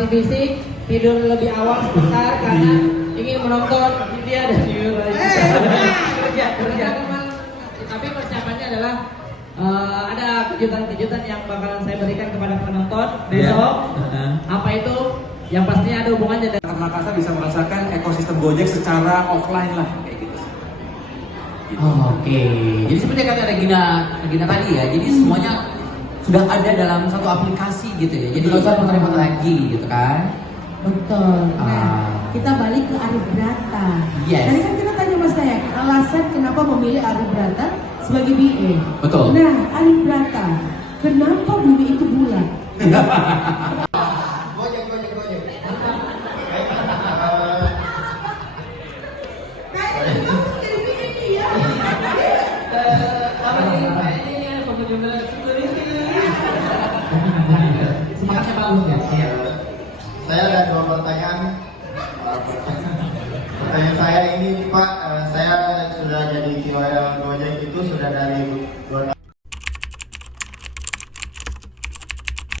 melatih fisik, tidur lebih awal sebentar karena ingin menonton dia dan kerja. Tapi persiapannya adalah ada kejutan-kejutan yang bakalan saya berikan kepada penonton besok. Apa itu? Yang pastinya ada hubungannya dengan Makassar bisa merasakan ekosistem Gojek secara offline lah kayak gitu. Oke, jadi seperti kata Regina tadi ya, jadi semuanya sudah ada dalam satu aplikasi gitu ya, jadi nggak usah muter-muter lagi gitu kan. Betul. Nah, kita balik ke Arif Brata. Yes. Tadi kan kita tanya Mas Dayak, alasan kenapa memilih Arif Brata sebagai BA. Betul. Nah, Arif Brata, kenapa bumi itu bulat? Semangatnya bagus ya. Saya ada dua pertanyaan. Pertanyaan saya ini Pak, saya sudah jadi KOL Gojek itu sudah dari